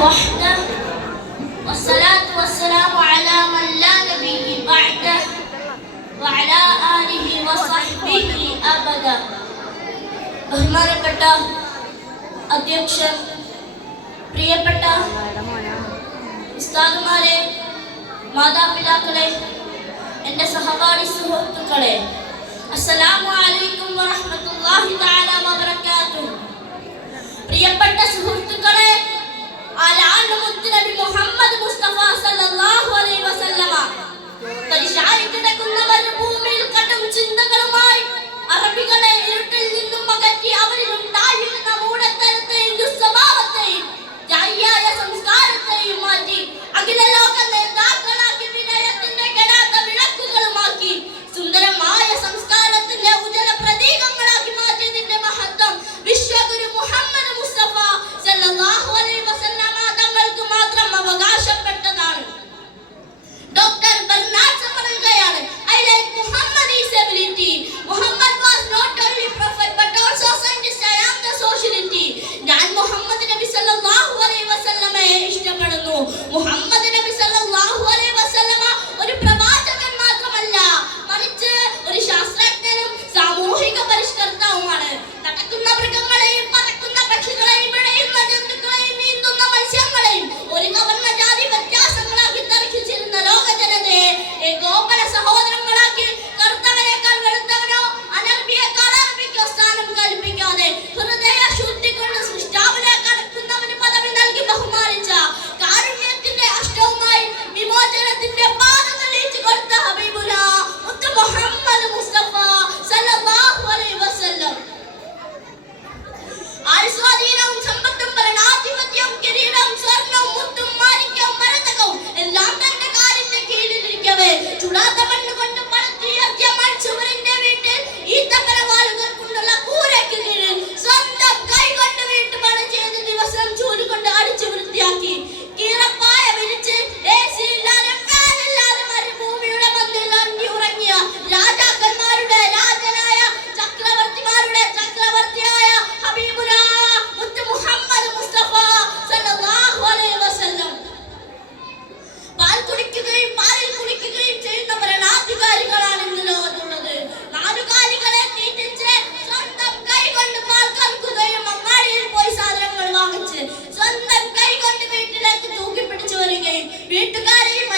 وحده والصلاة والسلام على من لا نبي بعده وعلى آله وصحبه أبدا. ബഹുമാനപ്പെട്ട അധ്യക്ഷൻ, പ്രിയപ്പെട്ട ഉസ്താദുമാരെ, മാതാപിതാക്കളെ, എൻ്റെ സഹപാഠി സുഹൃത്തുക്കളെ, അസ്സലാമു അലൈക്കും വറഹ്മത്തുള്ളാഹി തആല വബറകാതുഹു. പ്രിയപ്പെട്ട സുഹൃത്തുക്കളെ, നബി മുഹമ്മദ് മുസ്തഫ സല്ലല്ലാഹു അലൈഹി വസല്ലമ പരിശായി കിടക്കുന്ന മരുഭൂമിയിൽ കടും ചിന്തകളുമായി അറബികളെ ഇരുട്ടിൽ നിന്നും അകറ്റി അവരിൽ ഉണ്ടായിരുന്ന മൂഢത്തരത്തെയും ദുസ്വഭാവത്തെയും ജാഹിലിയ്യ സംസ്കാരത്തെയും മാറ്റി അഖില ലോക നേതാക്കളാക്കി വിനയത്തിന്റെ കെടാത്ത വിളക്കുകളുമാക്കി സുന്ദരമായ സംസ്കാരത്തിന്റെ ഉജ്ജ്വല പ്രതീകങ്ങളാക്കി മാറ്റിയതിന്റെ മഹത്വം വിശ്വഗുരു മുഹമ്മദ് മുസ്തഫ സല്ലല്ലാഹു അലൈഹി വസല്ലമ തങ്ങൾക്ക് മാത്രം അവകാശപ്പെട്ടതാണ്. ഡോക്ടർ ബർനാഡ് പറയുകയാണ്, I like Muhammad's ability. Muhammad was not only prophet but also scientist. I am the sociality. ഞാൻ മുഹമ്മദ് നബി സല്ലല്ലാഹു അലൈഹി വസല്ലമയെ ഇഷ്ടപ്പെടുന്നു. മുഹമ്മദ് നബി സല്ലല്ലാഹു അലൈഹി വസല്ലമ ഒരു പ്രവാചകൻ മാത്രമല്ല, മറിച്ച് ഒരു ശാസ്ത്രജ്ഞനും സാമൂഹിക പരിഷ്കർത്താവുമാണ്. നടക്കുന്ന മൃഗങ്ങളെയും പറക്കുന്ന പക്ഷികളെയും ഇഴയുന്ന ജന്തുക്കളെയും നീന്തുന്ന മത്സ്യങ്ങളെയും ഒരു കവർന്ന ജാതി വ്യത്യാസങ്ങളാക്കി തർക്കിച്ചിരുന്ന ലോക ജനതയെ ഏകോപന സഹോദരങ്ങളാക്കി കറുത്തവനേക്കാൾ വെളുത്തവനോ അനർബിയേക്കാൾ അറബിക്കോ സ്ഥാനം കൽപ്പിക്കാതെ ഹൃദയ ശുദ്ധി കൊണ്ട് സൃഷ്ടാവിനെ കടക്കുന്നവന് പദവി നൽകി ബഹുമാനിച്ച കാരുണ്യത്തിന്റെ അഷ്ടവുമായി വിമോചനത്തിന്റെ പാത തെളിയിച്ചു കൊടുത്ത ഹബീബുന മുത്ത് മുഹമ്മദ് മുസ്തഫ സല്ലല്ലാഹു അലൈഹി വസല്ലം. ആയുസ്വാധീനവും സമ്പത്തും ഭരണാധിപത്യവും കിരീടവും സ്വർണവും മുത്തും മാണിക്യവും മരതകവും എല്ലാം തന്റെ കാലിന്റെ കീഴിലിരിക്കവേ ചുടാത്ത മണ്ണ് കൊണ്ട് പടുത്തുയർത്തിയ മൺചുവരിന്റെ വീട്ടിൽ ഈത്തപ്പനവാലുകൾ കൊണ്ടുള്ള കൂരയ്ക്ക് കീഴിൽ സ്വന്തം കൈകൊണ്ട് വീട്ടുപണി ചെയ്ത് ദിവസം ചൂല് കൊണ്ട് അടിച്ചു വൃത്തിയാക്കി കീറപ്പായ വിരിച്ച് ഇല്ലാതെ ഫാനില്ലാതെ മരുഭൂമിയുടെ മധ്യത്തിൽ അണിഞ്ഞുറങ്ങിയ രാജാക്കന്മാരുടെ രാജനായ ചക്രവർത്തിമാരുടെ ചക്രവർത്തിയായ ഹബീബുന മുത്ത് മുഹമ്മദ് മുസ്തഫ സല്ലല്ലാഹു അലൈഹി വസല്ലം. പാൽ കുടിക്കുകയും പാലിൽ കുടിക്കുകയും ചെയ്യുന്ന ഭരണാധികാരികളാണ് ഇന്ന് ലോകത്തുള്ളത്. നാലുകാലികളെ തീറ്റിച്ച് സ്വന്തം കൈ കൊണ്ട് പാൽ കലക്കുകയും അങ്ങാടിയിൽ പോയി സാധനങ്ങൾ വാങ്ങിച്ച് സ്വന്തം കൈ കൊണ്ട് വീട്ടിലേക്ക് തൂക്കിപ്പിടിച്ചു വരികയും വീട്ടുകാരെയും